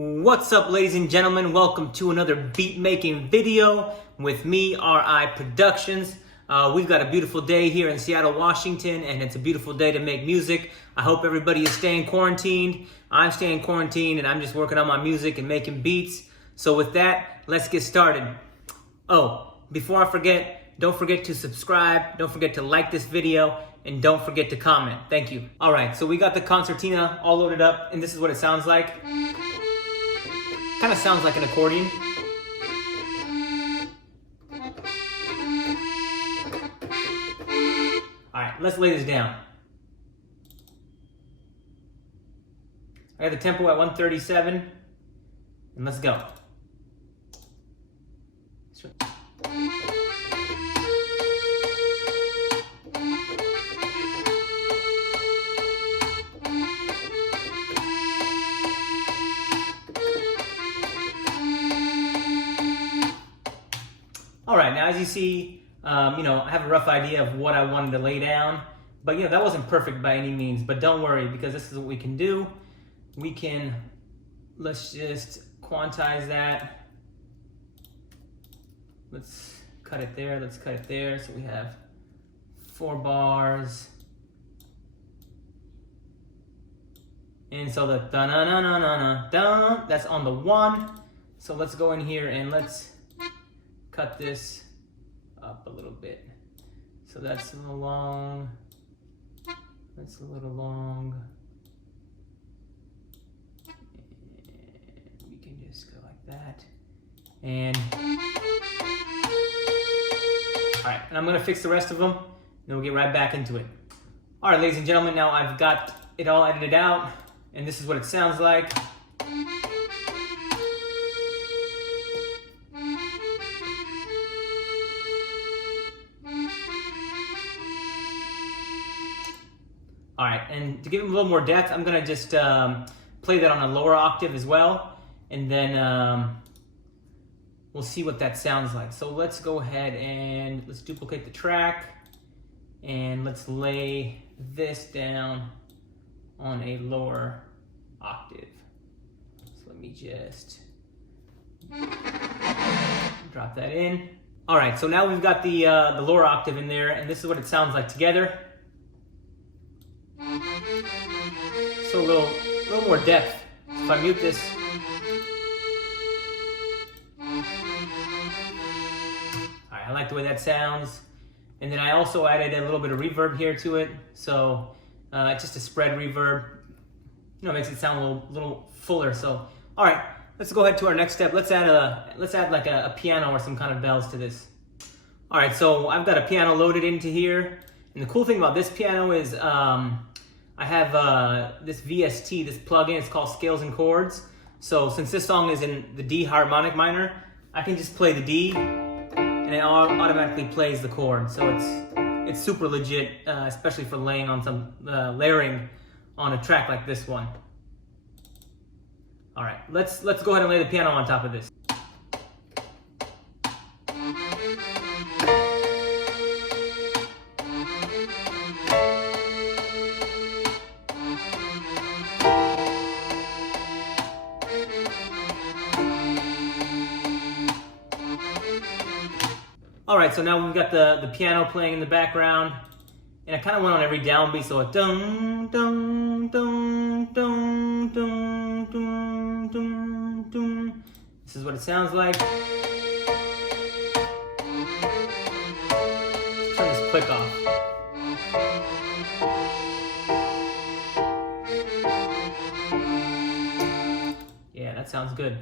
What's up, ladies and gentlemen? Welcome to another beat making video with me, RI Productions. We've got a beautiful day here in Seattle, Washington, and it's a beautiful day to make music. I hope everybody is staying quarantined. I'm staying quarantined, and I'm just working on my music and making beats. So with that, let's get started. Oh, before I forget, don't forget to subscribe, don't forget to like this video, and don't forget to comment. Thank you. All right, so we got the concertina all loaded up, and this is what it sounds like. Kind of sounds like an accordion. All right, let's lay this down. I got the tempo at 137, and let's go. All right, now as you see, I have a rough idea of what I wanted to lay down, but that wasn't perfect by any means, but don't worry, because this is what we can do. Let's just quantize that. Let's cut it there, so we have 4 bars. And so the da-na-na-na-na-na-dun, that's on the 1. So let's go in here and let's cut this up a little bit. So that's a little long. That's a little long. And we can just go like that. And all right, and I'm gonna fix the rest of them, and then we'll get right back into it. All right, ladies and gentlemen, now I've got it all edited out, and this is what it sounds like. All right, and to give it a little more depth, I'm gonna just play that on a lower octave as well, and then we'll see what that sounds like. So let's go ahead and let's duplicate the track, and let's lay this down on a lower octave. So let me just drop that in. All right, so now we've got the lower octave in there, and this is what it sounds like together. So a little more depth. If I mute this. Alright, I like the way that sounds. And then I also added a little bit of reverb here to it. So just a spread reverb. Makes it sound a little fuller. So alright, let's go ahead to our next step. Let's add like a piano or some kind of bells to this. Alright, so I've got a piano loaded into here. And the cool thing about this piano is I have this VST, this plugin. It's called Scales and Chords. So since this song is in the D harmonic minor, I can just play the D, and it automatically plays the chord. So it's super legit, especially for laying on some layering on a track like this one. All right, let's go ahead and lay the piano on top of this. All right, so now we've got the piano playing in the background, and I kind of went on every downbeat, so it's dum dum dum dum dum dum dum dum. This is what it sounds like. Let's turn this click off. Yeah, that sounds good.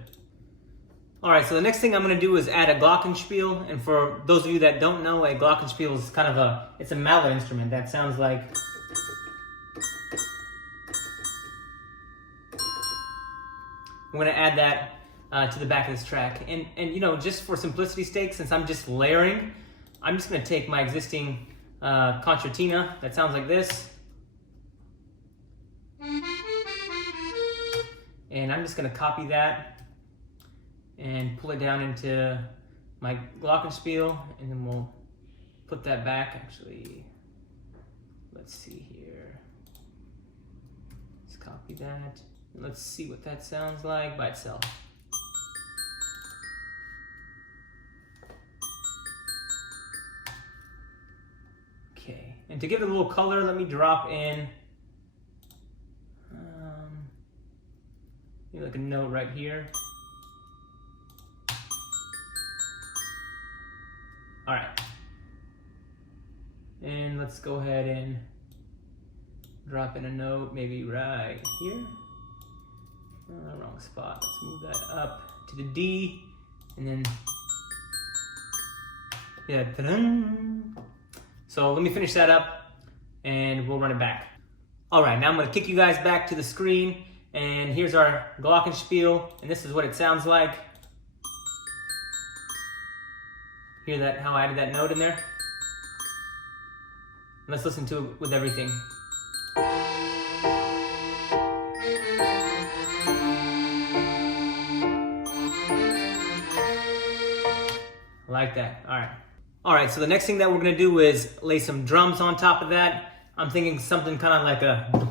All right, so the next thing I'm gonna do is add a glockenspiel. And for those of you that don't know, a glockenspiel is kind of it's a mallet instrument that sounds like. I'm gonna add that to the back of this track. And just for simplicity's sake, since I'm just layering, I'm just gonna take my existing concertina that sounds like this. And I'm just gonna copy that and pull it down into my glockenspiel, and then we'll put that back. Actually, let's see here. Let's copy that. Let's see what that sounds like by itself. Okay, and to give it a little color, let me drop in maybe like a note right here. All right, and let's go ahead and drop in a note, maybe right here. Wrong spot. Let's move that up to the D, and then yeah. Ta-da! So let me finish that up, and we'll run it back. All right, now I'm going to kick you guys back to the screen, and here's our glockenspiel, and this is what it sounds like. Hear that? How I added that note in there? Let's listen to it with everything. I like that. All right. All right, so the next thing that we're gonna do is lay some drums on top of that. I'm thinking something kind of like a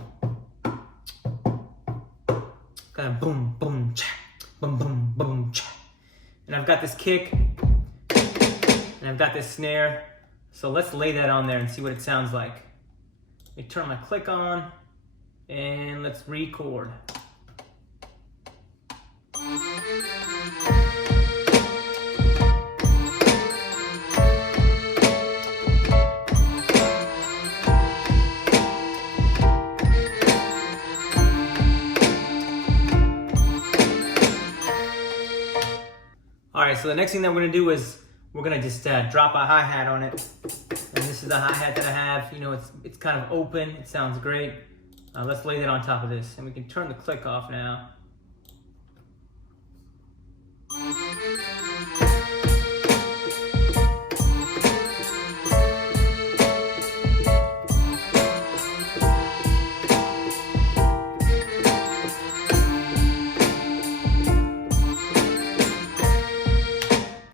kind of boom, boom, cha, boom, boom, boom, cha. And I've got this kick, and I've got this snare. So let's lay that on there and see what it sounds like. Let me turn my click on, and let's record. Alright, so the next thing that we're going to do is we're going to just drop a hi-hat on it. And this is the hi-hat that I have. You know, it's kind of open. It sounds great. Let's lay that on top of this. And we can turn the click off now.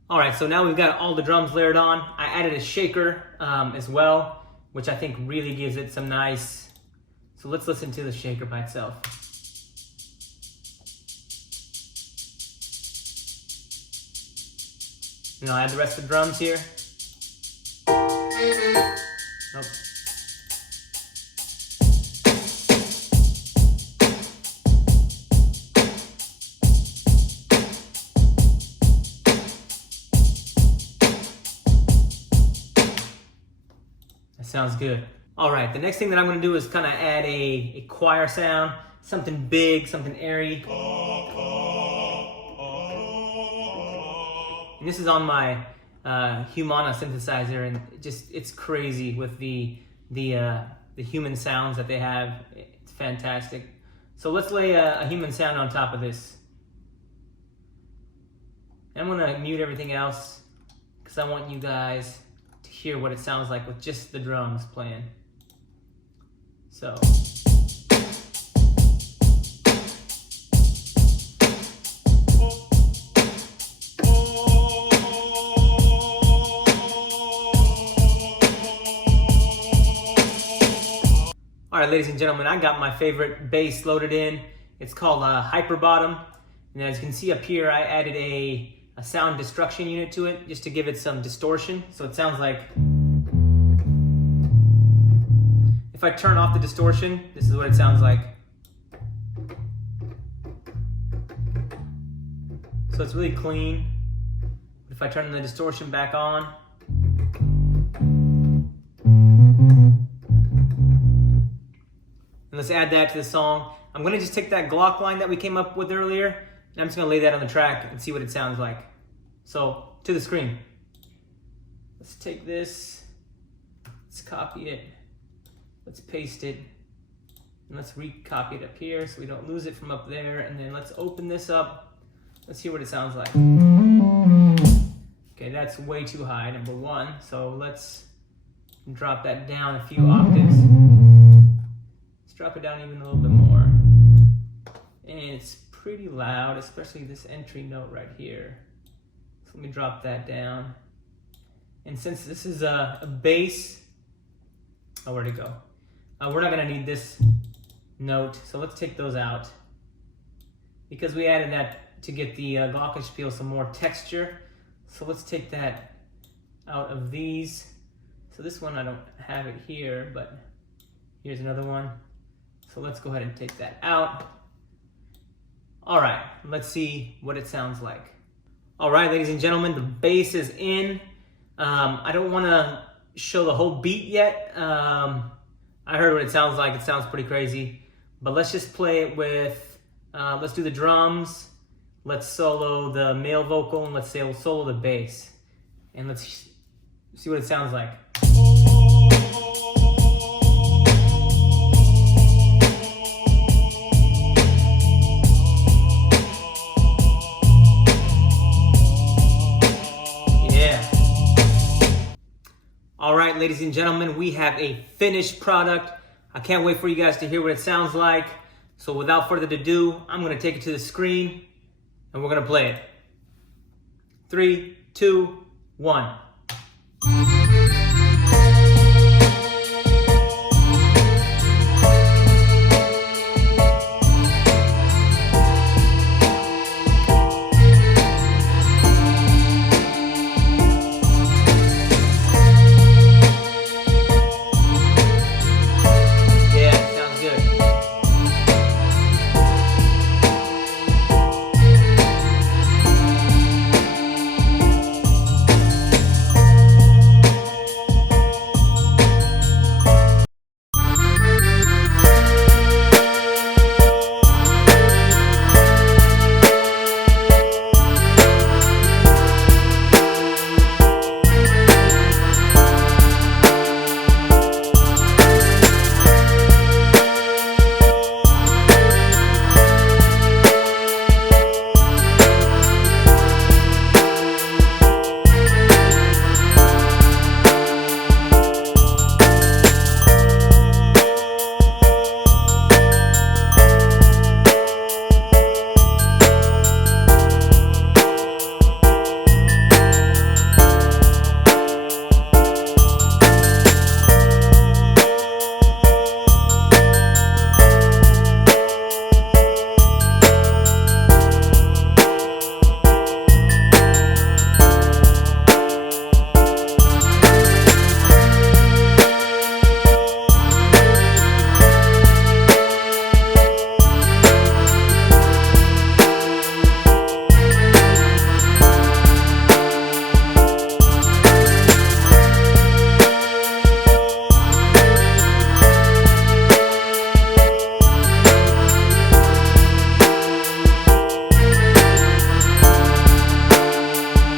Alright, so now we've got all the drums layered on. I added a shaker as well, which I think really gives it some nice... So let's listen to the shaker by itself. And I'll add the rest of the drums here. Nope. Sounds good. All right, the next thing that I'm gonna do is kind of add a choir sound, something big, something airy. And this is on my Humana synthesizer, and it's crazy with the human sounds that they have. It's fantastic. So let's lay a human sound on top of this. I'm gonna mute everything else because I want you guys to hear what it sounds like with just the drums playing. So. All right, ladies and gentlemen, I got my favorite bass loaded in. It's called Hyper Bottom. And as you can see up here, I added a sound destruction unit to it just to give it some distortion. So it sounds like, if I turn off the distortion, this is what it sounds like. So it's really clean. If I turn the distortion back on, and let's add that to the song. I'm gonna just take that Glock line that we came up with earlier, and I'm just gonna lay that on the track and see what it sounds like. So, to the screen. Let's take this, let's copy it, let's paste it, and let's recopy it up here so we don't lose it from up there, and then let's open this up. Let's hear what it sounds like. Okay, that's way too high, number one, so let's drop that down a few octaves. Let's drop it down even a little bit more. And it's pretty loud, especially this entry note right here. So let me drop that down. And since this is a bass, oh, where'd it go? We're not gonna need this note, so let's take those out. because we added that to get the glockenspiel some more texture. So let's take that out of these. So this one I don't have it here, but here's another one. So let's go ahead and take that out. All right, let's see what it sounds like. All right, ladies and gentlemen, the bass is in. I don't want to show the whole beat yet. I heard what it sounds like. It sounds pretty crazy. But let's just play it with, let's do the drums. Let's solo the male vocal, and let's solo the bass. And let's see what it sounds like. All right, ladies and gentlemen, we have a finished product. I can't wait for you guys to hear what it sounds like. So without further ado, I'm gonna take it to the screen and we're gonna play it. 3, 2, 1.